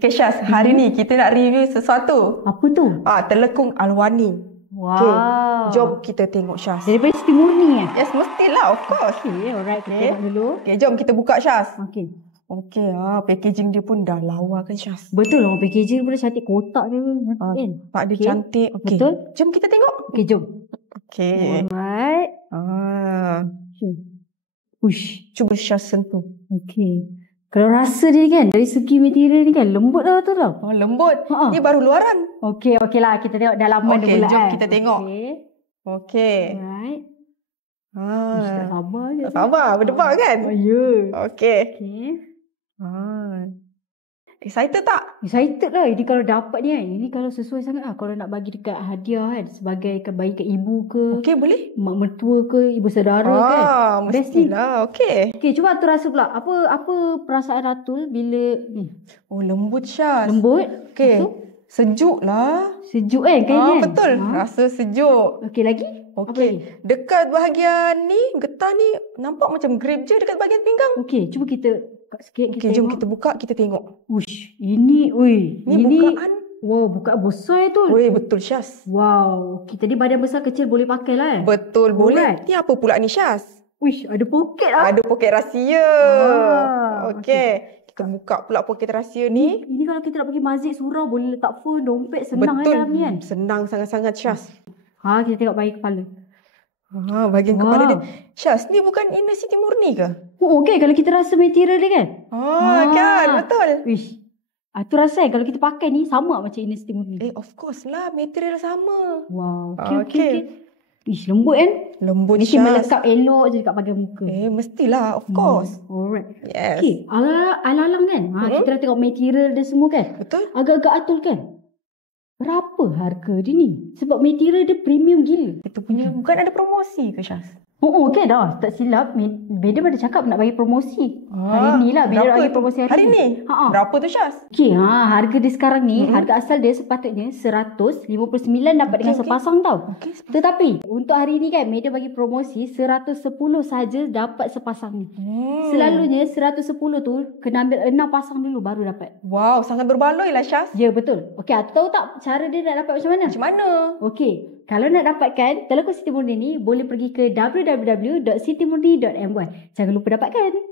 Okay Syaz, hari ni kita nak review sesuatu. Apa tu? Telekung Alwani. Wow. Okay, jom kita tengok Syaz. Daripada Siti Murni Yes, mestilah, of course. Okay, alright. Kita tengok dulu. Okay, jom kita buka Syaz. Okay. Okay, packaging dia pun dah lawa kan Syaz. Betul lah, packaging pun dah cantik, kotak dia kan. Pak dia cantik. Okay. Betul. Jom kita tengok. Okay, jom. Okay. Alright. Ush. Cuba Syaz sentuh. Okay. Kalau rasa dia kan, dari segi material ni kan, lembut lah tu lah. Lembut. Ni baru luaran. Okay lah. Kita tengok dalaman dia pula. Jom kita tengok. Okay. Alright. Tak sabar je. Tak sabar, berdebar kan? Ya. Okay. Excited tak? Excited lah. Ini kalau dapat ni kan. Ini kalau sesuai sangat lah. Kalau nak bagi dekat hadiah kan. Sebagai bagi ke ibu ke. Okay, boleh. Mak mertua ke. Ibu saudara kan. Mestilah. Okay. Okay, cuba Atul rasa pula. Apa perasaan Atul bila ni? Oh, lembut Syaz. Lembut. Okay. Sejuk lah. Sejuk kan kayaknya. Betul. Rasa sejuk. Okay, lagi? Okay. Dekat bahagian ni, getah ni nampak macam grape je dekat bahagian pinggang. Okay, cuba kita sikit. Okay, jom kita buka, kita tengok. Ush, ini bukaan. Wow, bukaan besar tu. Weh, betul Syaz. Wow. Okay, tadi badan besar kecil boleh pakai lah eh? Betul, boleh. Ni apa pula ni Syaz? Uish, ada poket lah. Ada poket rahsia. Okay. Kita buka pula poket rahsia ni. Ini kalau kita nak pergi masjid surau, boleh letak phone, dompet, senang dalam ni kan? Senang sangat-sangat Syaz. Kita tengok bahagian kepala. Bahagian kepala dia. Syaz, ni bukan Inner Siti Murni ke? Okay, kalau kita rasa material dia kan? Kan, betul. Wish. Tu rasa kalau kita pakai ni sama macam Inner Siti Murni. Of course lah, material sama. Wow. Okay. Wish, lembut kan? Lembut Syaz. Mesti melekap elok je dekat bahagian muka. Mestilah, of course. Alright. Yes. Okay, alang-alang kan? Kita dah tengok material dia semua kan? Betul. Agak-agak Atul kan? Berapa harga dia ni? Sebab material dia premium gila. Itu punya bukan ada promosi ke Syaz? Okay dah. Tak silap. Beda pada cakap nak bagi promosi. Hari ni lah. Bila bagi promosi hari ni. Berapa tu Syaz? Okay. Harga dia sekarang ni. Harga asal dia sepatutnya 159 dapat dengan sepasang tau. Tetapi untuk hari ni kan. Media bagi promosi 110 saja dapat sepasang ni. Selalunya 110 tu kena ambil 6 pasang dulu baru dapat. Wow. Sangat berbaloi lah Syaz. Ya betul. Okay. Tahu tak cara dia nak dapat macam mana? Macam mana? Okay. Kalau nak dapatkan telekung Siti Murni ni, boleh pergi ke www.sitimurni.my. Jangan lupa dapatkan.